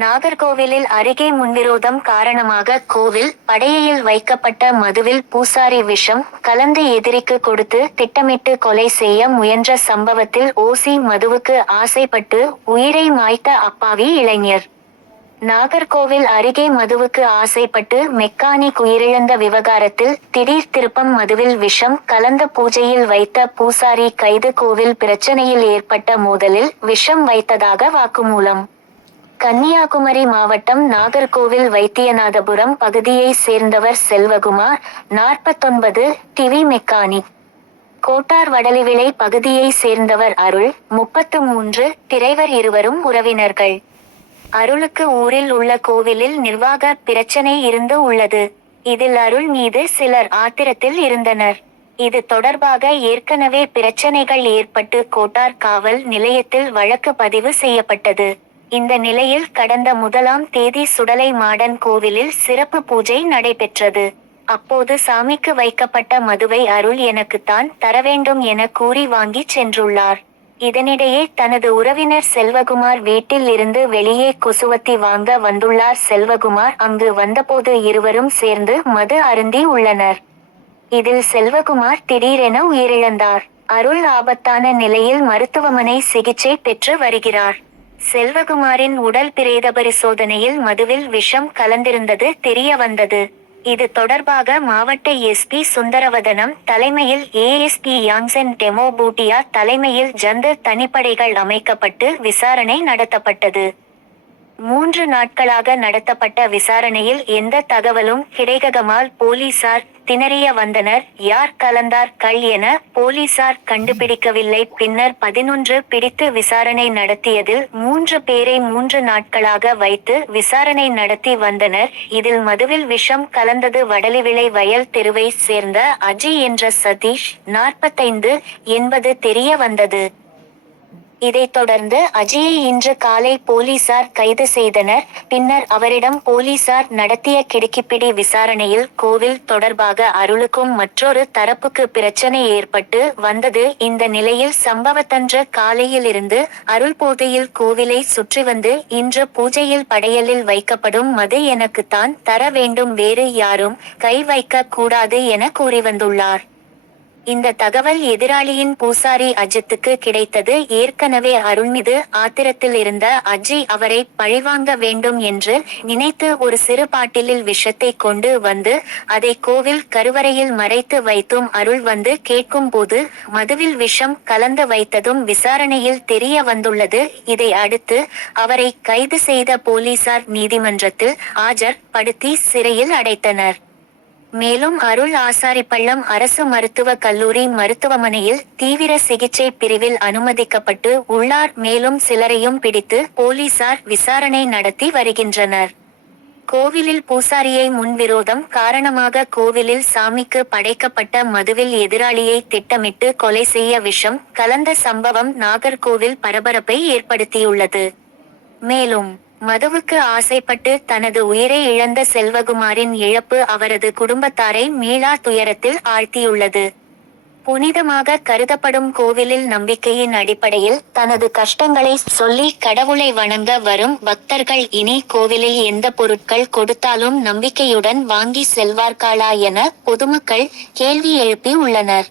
நாகர்கோவிலில் அருகே முன்விரோதம் காரணமாக கோவில் படையையில் வைக்கப்பட்ட மதுவில் பூசாரி விஷம் கலந்து எதிரிக்கு கொடுத்து திட்டமிட்டு கொலை செய்ய முயன்ற சம்பவத்தில் ஓசி மதுவுக்கு ஆசைப்பட்டு உயிரை மாய்த்த அப்பாவி இளைஞர். நாகர்கோவில் அருகே மதுவுக்கு ஆசைப்பட்டு மெக்கானிக் உயிரிழந்த விவகாரத்தில் திடீர் திருப்பம் மதுவில் விஷம் கலந்த பூஜையில் வைத்த பூசாரி கைது கோவில் பிரச்சனையில் ஏற்பட்ட மோதலில் விஷம் வைத்ததாக வாக்குமூலம். கன்னியாகுமரி மாவட்டம் நாகர்கோவில் வைத்தியநாதபுரம் பகுதியை சேர்ந்தவர் செல்வகுமார் நாற்பத்தொன்பது டிவி மெக்கானிக். கோட்டார் வடலிவிளை பகுதியை சேர்ந்தவர் அருள் முப்பத்து மூன்று டிரைவர் இருவரும் உறவினர்கள். அருளுக்கு ஊரில் உள்ள கோவிலில் நிர்வாக பிரச்சனை இருந்து உள்ளது. இதில் அருள் மீது சிலர் ஆத்திரத்தில் இருந்தனர். இது தொடர்பாக ஏற்கனவே பிரச்சனைகள் ஏற்பட்டு கோட்டார் காவல் நிலையத்தில் வழக்கு பதிவு செய்யப்பட்டது. இந்த நிலையில் கடந்த முதலாம் தேதி சுடலை மாடன் கோவிலில் சிறப்பு பூஜை நடைபெற்றது. அப்போது சாமிக்கு வைக்கப்பட்ட மதுவை அருள் எனக்குத்தான் தர வேண்டும் என கூறி வாங்கிச் சென்றுள்ளார். இதனிடையே தனது உறவினர் செல்வகுமார் வீட்டில் இருந்து வெளியே கொசுவத்தி வாங்க வந்துள்ளார் செல்வகுமார். அங்கு வந்தபோது இருவரும் சேர்ந்து மது அருந்தி உள்ளனர். இதில் செல்வகுமார் திடீரென உயிரிழந்தார். அருள் ஆபத்தான நிலையில் மருத்துவமனை சிகிச்சை பெற்று வருகிறார். செல்வகுமாரின் உடல் பிரேத பரிசோதனையில் மதுவில் விஷம் கலந்திருந்தது தெரிய வந்தது. இது தொடர்பாக மாவட்ட எஸ்பி சுந்தரவதனம் தலைமையில் ஏஎஸ்பி யாங்சன் டெமோ பூட்டியா தலைமையில் ஜந்து தனிப்படைகள் அமைக்கப்பட்டு விசாரணை நடத்தப்பட்டது. மூன்று நாட்களாக நடத்தப்பட்ட விசாரணையில் எந்த தகவலும் கிடைக்ககமால் போலீசார் திணறிய வந்தனர். யார் கலந்தார் கள் என போலீசார் கண்டுபிடிக்கவில்லை. பின்னர் பதினொன்று பிடித்து விசாரணை நடத்தியதில் மூன்று பேரை மூன்று நாட்களாக வைத்து விசாரணை நடத்தி வந்தனர். இதில் மதுவில் விஷம் கலந்தது வடலிவிளை வயல் தெருவை சேர்ந்த அஜய் என்ற சதீஷ் நாற்பத்தைந்து என்பது தெரிய வந்தது. இதைத் தொடர்ந்து அஜயை இன்று காலை போலீசார் கைது செய்தனர். பின்னர் அவரிடம் போலீசார் நடத்திய கிடுக்கிப்பிடி விசாரணையில் கோவில் தொடர்பாக அருளுக்கும் மற்றொரு தரப்புக்கு பிரச்சனை ஏற்பட்டு வந்தது. இந்த நிலையில் சம்பவத்தன்று காலையிலிருந்து அருள் போதையில் கோவிலை சுற்றி வந்து இன்று பூஜையில் படையலில் வைக்கப்படும் மது எனக்குத்தான் தர வேண்டும். வேறு யாரும் கை வைக்க கூடாது என கூறி வந்துள்ளார். இந்த தகவல் எதிராளியின் பூசாரி அஜித்துக்கு கிடைத்தது ஏற்கனவே அருள்மிது ஆத்திரத்தில் இருந்த அஜய் அவரை பழிவாங்க வேண்டும் என்று நினைத்து ஒரு சிறு பாட்டிலில் விஷத்தை கொண்டு வந்து அதை கோவில் கருவறையில் மறைத்து வைத்தும் அருள் வந்து கேட்கும் போது மதுவில் விஷம் கலந்து வைத்ததும் விசாரணையில் தெரிய வந்துள்ளது. இதை அடுத்து அவரை கைது செய்த போலீசார் நீதிமன்றத்தில் ஆஜர் படுத்தி சிறையில் அடைத்தனர். மேலும் அருள் ஆசாரிப்பள்ளம் அரசு மருத்துவக் கல்லூரி மருத்துவமனையில் தீவிர சிகிச்சை பிரிவில் அனுமதிக்கப்பட்டு உள்ளார் மேலும் சிலரையும் பிடித்து போலீசார் விசாரணை நடத்தி வருகின்றனர். கோவிலில் பூசாரியை முன்விரோதம் காரணமாக கோவிலில் சாமிக்கு படைக்கப்பட்ட மதுவில் எதிராளியை திட்டமிட்டு கொலை செய்ய விஷம் கலந்த சம்பவம் நாகர்கோவில் பரபரப்பை ஏற்படுத்தியுள்ளது. மேலும் மதுவுக்கு ஆசைப்பட்டு தனது உயிரை இழந்த செல்வகுமாரின் இழப்பு அவரது குடும்பத்தாரை மீளா துயரத்தில் ஆழ்த்தியுள்ளது. புனிதமாக கருதப்படும் கோவிலில் நம்பிக்கையின் அடிப்படையில் தனது கஷ்டங்களை சொல்லி கடவுளை வணங்க வரும் பக்தர்கள் இனி கோவிலில் எந்த பொருட்கள் கொடுத்தாலும் நம்பிக்கையுடன் வாங்கி செல்வார்களா என பொதுமக்கள் கேள்வி எழுப்பி உள்ளனர்.